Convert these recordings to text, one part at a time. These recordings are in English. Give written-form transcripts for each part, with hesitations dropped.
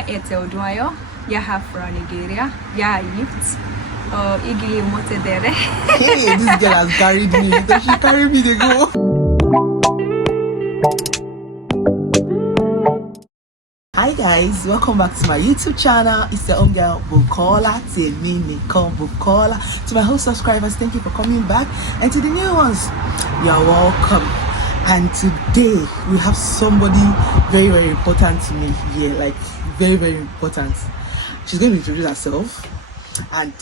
Odunayo, Yaha from Nigeria, Yaha Yift, Igili Motedere. Hey, this girl has carried me. Does she carry me to go? Hi guys, welcome back to my YouTube channel. It's the girl Bukola, Bukola. To my whole subscribers, thank you for coming back, and to the new ones, you're welcome. And today we have somebody very, very important to me here, like very, very important. She's going to introduce herself, and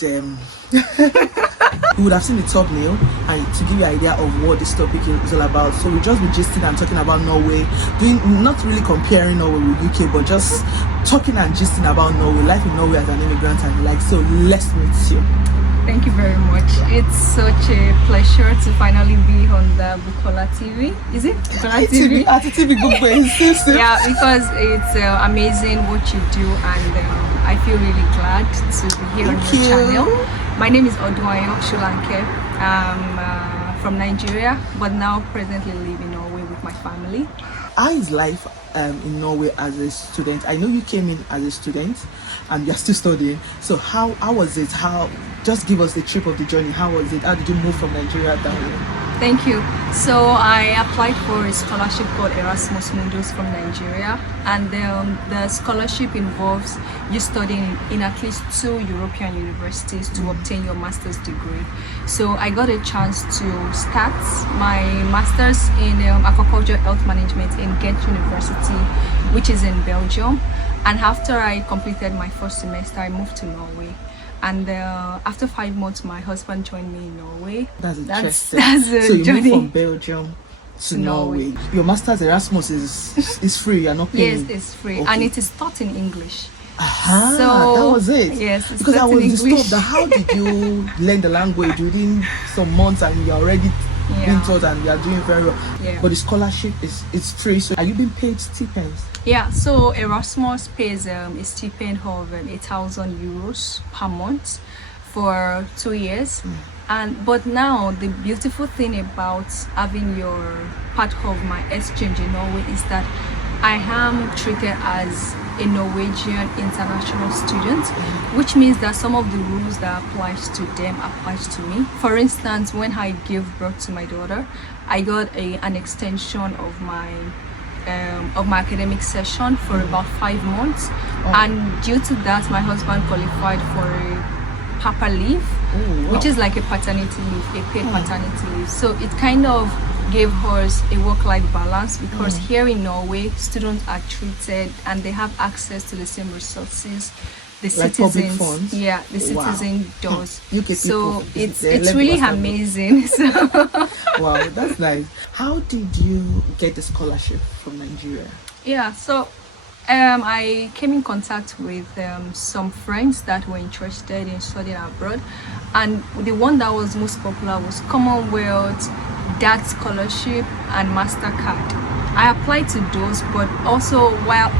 you would have seen the thumbnail, and to give you an idea of what this topic is all about. So we'll just be gisting and talking about Norway, not really comparing Norway with UK, but just talking and gisting about Norway, life in Norway as an immigrant and like. So let's meet you. Thank you very much. It's such a pleasure to finally be on the Bukola TV. Is it? Bukola TV? TV good way. Yeah, because it's amazing what you do, and I feel really glad to be here on your channel. My name is Odunayo Shulanke. I'm from Nigeria, but now presently live in Norway with my family. How is life in Norway as a student? I know you came in as a student and you're still studying. So how was it? Just give us the trip of the journey. How was it? How did you move from Nigeria down here? Thank you. So I applied for a scholarship called Erasmus Mundus from Nigeria, and the scholarship involves you studying in at least 2 European universities to obtain your master's degree. So I got a chance to start my master's in aquaculture health management in Ghent University, which is in Belgium. And after I completed my first semester, I moved to Norway. And after 5 months, my husband joined me in Norway. That's interesting. So you moved from Belgium to Norway. Your master's Erasmus is free. You're not paying. Yes, it's free, and it is taught in English. Aha, so that was it. Yes, it's because I was English. disturbed. How did you learn the language within some months, and you're already being taught and you're doing very well? Yeah. But the scholarship is free. So are you being paid stipends? Yeah, so Erasmus pays a stipend of 8,000 euros per month for 2 years. But now the beautiful thing about having your part of my exchange in Norway is that I am treated as a Norwegian international student, which means that some of the rules that applies to them applies to me. For instance, when I gave birth to my daughter, I got an extension of my academic session for about 5 months, and due to that my husband qualified for a papa leave, which is like a paternity leave, a paid paternity leave. So it kind of gave us a work-life balance, because here in Norway students are treated and they have access to the same resources the like citizens, public funds? yeah, the citizen does. So it's really amazing. Wow, that's nice. How did you get the scholarship from Nigeria? Yeah, so I came in contact with some friends that were interested in studying abroad, and the one that was most popular was Commonwealth, that scholarship, and MasterCard. I applied to those, but also while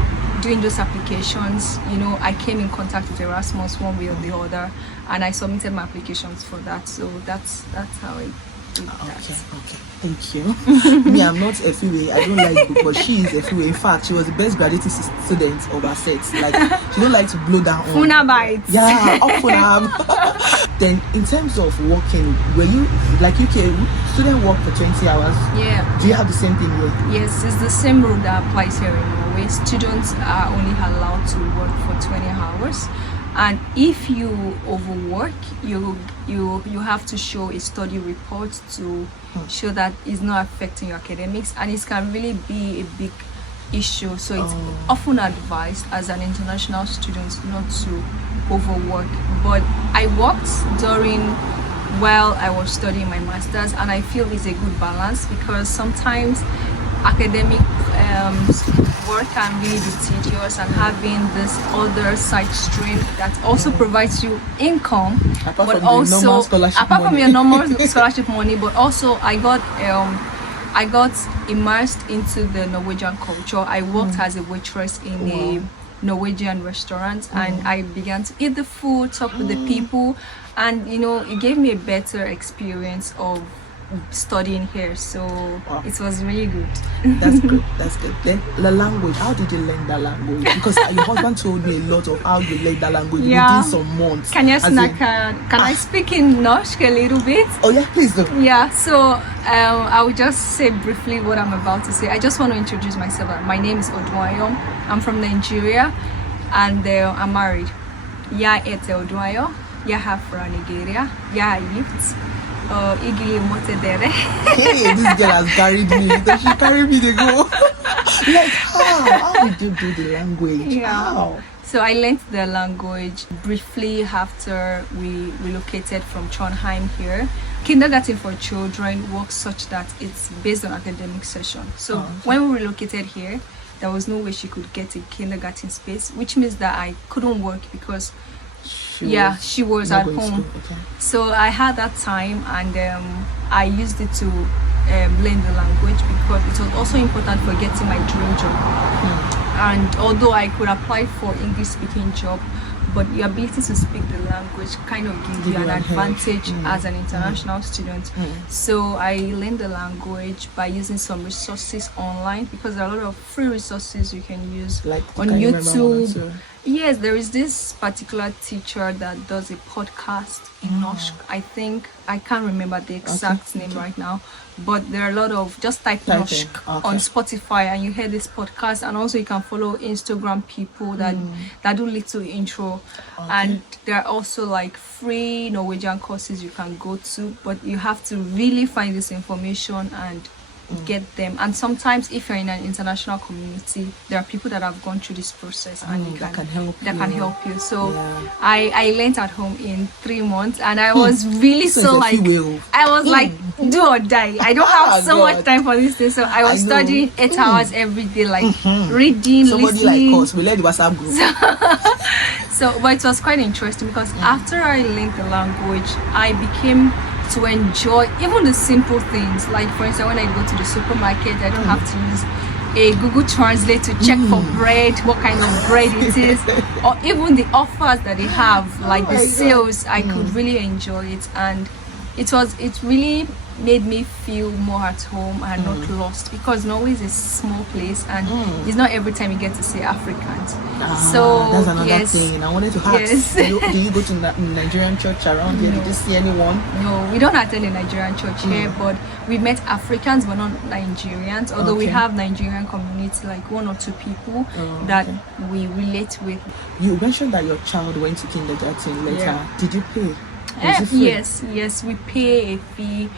doing those applications, I came in contact with Erasmus one way or the other, and I submitted my applications for that. So that's how I did that. Okay, thank you. Me, I'm not FUA. I don't like book, but she is FUA. In fact, she was the best graduating student of her set. Like, she don't like to blow down on. Funa bites. Yeah, up Funab. Then, in terms of working, were you like UK student work for 20 hours? Yeah. Do you have the same thing here? Yes, it's the same rule that applies here in Norway. Students are only allowed to work for 20 hours. And if you overwork, you have to show a study report to show that it's not affecting your academics, and it can really be a big issue. So it's often advised as an international student not to overwork. But I worked while I was studying my master's, and I feel it's a good balance, because sometimes academic work can really be tedious, and having this other side stream that also provides you income, apart from your normal scholarship money, but also I got immersed into the Norwegian culture. I worked as a waitress in a Norwegian restaurant, and I began to eat the food, talk with the people, and it gave me a better experience of studying here, so Wow. it was really good. That's good. That's good. Then the language. How did you learn that language? Because your husband told me a lot of how you learned that language within some months. Can you As in- can I speak in Norsk a little bit? Oh yeah, please do. Yeah, so I will just say briefly what I'm about to say. I just want to introduce myself. My name is Odwayo. I'm from Nigeria, and I'm married. Yeah, it's Odwayo. Yeah, half from Nigeria. Yeah, Egypt. Igili Motedere. Hey, this girl has carried me. Then she carried me to go. Like how did you do the language? Yeah. How? So I learned the language briefly after we relocated from Trondheim here. Kindergarten for children works such that it's based on academic session. So when we relocated here, there was no way she could get a kindergarten space, which means that I couldn't work because she was not at going to home. school. Okay. So I had that time, and I used it to learn the language because it was also important for getting my dream job. And although I could apply for English speaking job, but your ability to speak the language kind of gives you an advantage as an international student. So I learned the language by using some resources online, because there are a lot of free resources you can use, Like on can you remember one or YouTube. two? Yes, there is this particular teacher that does a podcast in Norsk. I think I can't remember the exact name right now, but there are a lot of, just type Norsk on Spotify and you hear this podcast. And also you can follow Instagram people that do little intro. And there are also like free Norwegian courses you can go to, but you have to really find this information and get them. And sometimes if you're in an international community, there are people that have gone through this process and that can help you. So I learned at home in 3 months, and I was really so like I was like do or die. I don't have so much time for this thing, so I was studying 8 hours every day, like reading, somebody listening. like us, we led the WhatsApp group. So but it was quite interesting because after I learned the language, I became to enjoy even the simple things. Like for instance, when I go to the supermarket, I don't have to use a Google Translate to check for bread, what kind of bread it is, or even the offers that they have, like the sales. I could really enjoy it, and it really made me feel more at home and not lost, because Norway is a small place and it's not every time you get to see Africans. So that's another thing. I wanted to ask, do you go to Nigerian church around here? Did you see anyone? No, we don't attend a Nigerian church here, but we met Africans but not Nigerians, although we have Nigerian community, like 1 or 2 people that we relate with. You mentioned that your child went to kindergarten later. Did you pay? Yes, we pay a fee.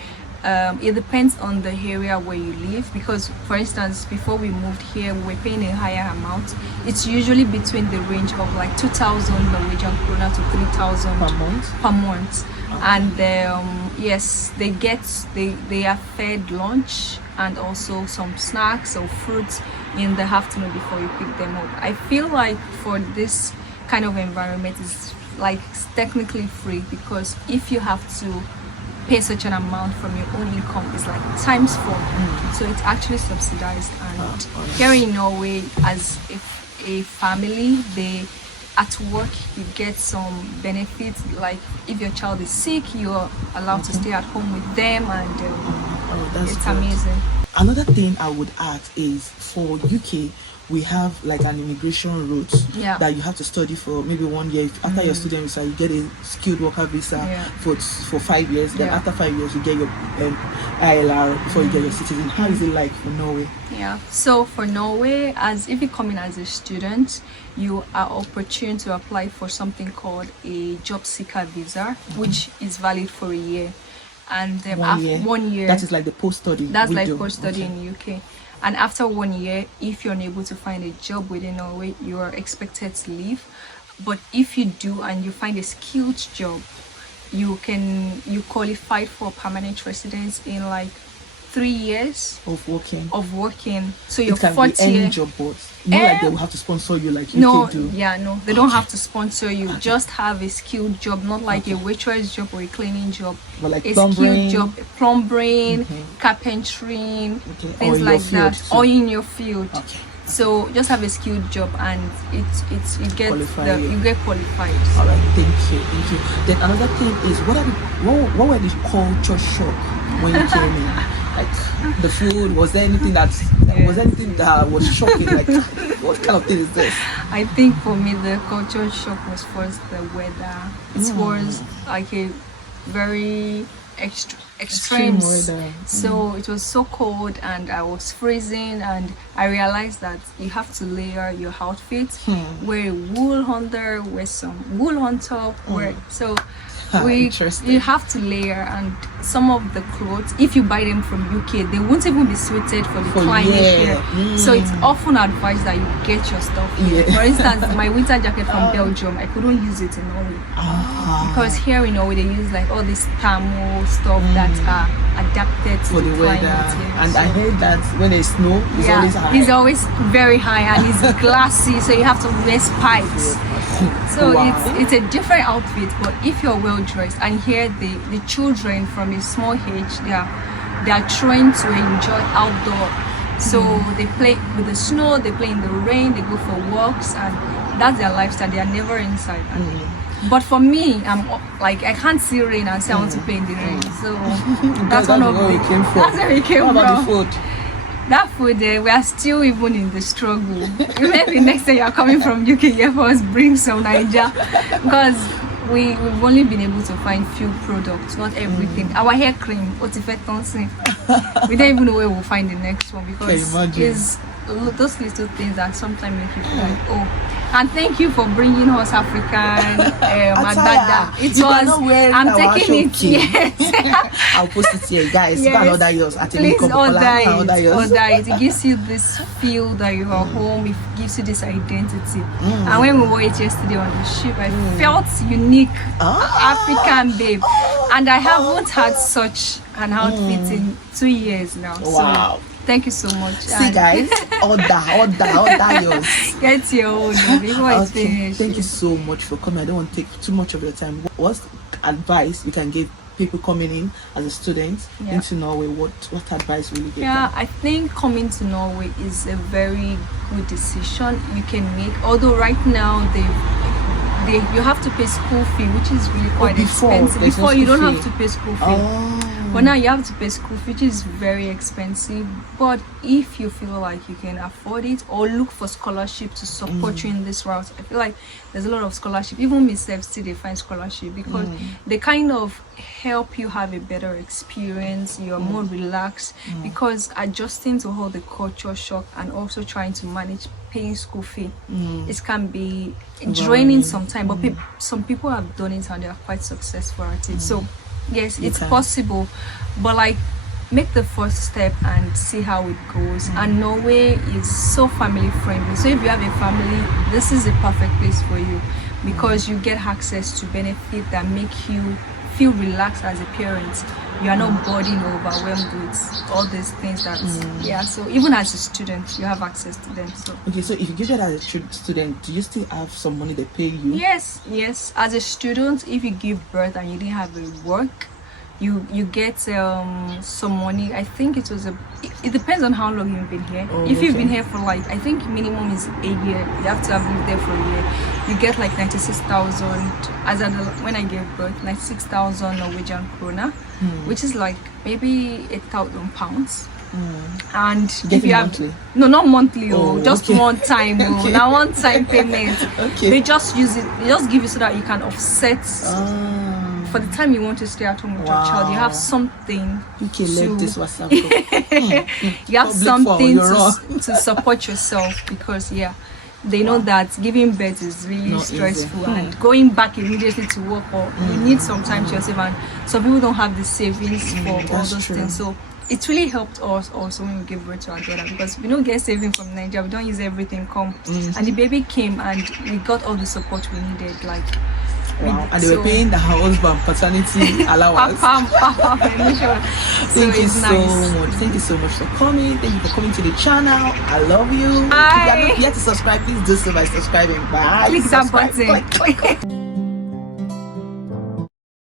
It depends on the area where you live, because for instance, before we moved here, we were paying a higher amount. It's usually between the range of like 2,000 Norwegian krona to 3,000 per month. And yes, they are fed lunch and also some snacks or fruits in the afternoon before you pick them up. I feel like for this kind of environment, it's like technically free, because if you have to pay such an amount from your own income, is like times 4. So it's actually subsidized. And here in Norway, as if a family, they at work you get some benefits, like if your child is sick, you're allowed to stay at home with them, and it's amazing. Another thing I would add is, for UK we have like an immigration route that you have to study for maybe 1 year. After your student visa, you get a skilled worker visa for 5 years. Then after 5 years, you get your ILR before you get your citizen. How is it like for Norway? So for Norway, as if you come in as a student, you are opportune to apply for something called a job seeker visa, which is valid for a year. And 1 year. That is like the post-study. That's like post-study in the UK. And after 1 year, if you're unable to find a job within Norway, you are expected to leave. But if you do and you find a skilled job, you qualify for permanent residence in like 3 years of working. So your can fourth be any year job, but not like they will have to sponsor you like UK do. No, they don't have to sponsor you. Just have a skilled job, not like a waitress job or a cleaning job, but like a plumbering, skilled job, plumbering, carpentering, things like that, or in your field. So just have a skilled job, and you get qualified. All right, thank you. Then another thing is, what were the culture shock when you came in? Like the food, was there anything that was shocking? Like what kind of thing is this? I think for me the culture shock was first the weather. It was like a very extreme weather. So it was so cold and I was freezing, and I realized that you have to layer your outfit. Wear a wool under, wear some wool on top, so you have to layer. And some of the clothes, if you buy them from UK, they won't even be suited for the climate here. So it's often advised that you get your stuff here. For instance, my winter jacket from Belgium, I couldn't use it in Norway because here in Norway they use like all this thermal stuff that are adapted to the weather. climate. And I heard that when there's snow, it's always high. It's always very high and it's glassy, so you have to wear spikes. So it's a different outfit, but if you're well dressed, and here the children from a small age, they are trained to enjoy outdoor. So they play with the snow, they play in the rain, they go for walks, and that's their lifestyle. They are never inside. But for me, I'm like, I can't see rain and say I want to play in the rain. So that's one of where we came from. That's where we came from. What about the food? That food, we are still even in the struggle. Maybe next time you are coming from UK, you have us bring some Niger, because we've only been able to find few products, not everything. Our hair cream, we don't even know where we'll find the next one, because it's those little things that sometimes make you feel like, oh. And thank you for bringing us African Agbada. It was, I'm taking it. Yes. I'll post it here, guys. Yes. Order yours. Please order it. It gives you this feel that you are home. It gives you this identity. And when we wore it yesterday on the ship, I felt unique, African babe. And I haven't had such an outfit in 2 years now. Wow. So thank you so much. See, guys, order yours. Get your own before it's finished. Thank you so much for coming. I don't want to take too much of your time. What's advice you can give people coming in as a student into Norway? What advice will you give them? I think coming to Norway is a very good decision you can make. Although right now you have to pay school fee, which is really quite expensive. Before you don't have to pay school fee. But now you have to pay school fee, which is very expensive. But if you feel like you can afford it, or look for scholarship to support you in this route, I feel like there's a lot of scholarship. Even myself still they find scholarship, because they kind of help you have a better experience. You're more relaxed, because adjusting to all the culture shock and also trying to manage paying school fee, it can be draining sometimes. But some people have done it and they are quite successful at it. So yes, it's possible, but like, make the first step and see how it goes. And Norway is so family friendly, so if you have a family, this is a perfect place for you, because you get access to benefits that make you feel relaxed as a parent. You are not burdened or overwhelmed with all these things that so even as a student you have access to them. So okay, so if you give it as a student, do you still have some money they pay you? Yes, as a student, if you give birth and you didn't have a work, you get some money. I think it depends on how long you've been here. If you've been here for like, I think minimum is a year, you have to have lived there for a year, you get like 96,000 when I gave birth, 96,000 Norwegian krona, which is like maybe 8,000 pounds. And if you have monthly? No, not monthly, just one time. Now one time payment. They just use it, they just give you so that you can offset for the time you want to stay at home with your child. You have something you have something to support yourself, because they know that giving birth is really stressful and going back immediately to work, or you need some time to yourself, and some people don't have the savings for all those things. So it really helped us also when we gave birth to our daughter, because we don't get saving from Nigeria, we don't use everything and the baby came and we got all the support we needed, like and they were paying the husband paternity allowance. Thank you so much. Thank you so much for coming. Thank you for coming to the channel. I love you. Bye. If you are not yet to subscribe, please do so by subscribing. Bye. Click that button. Click.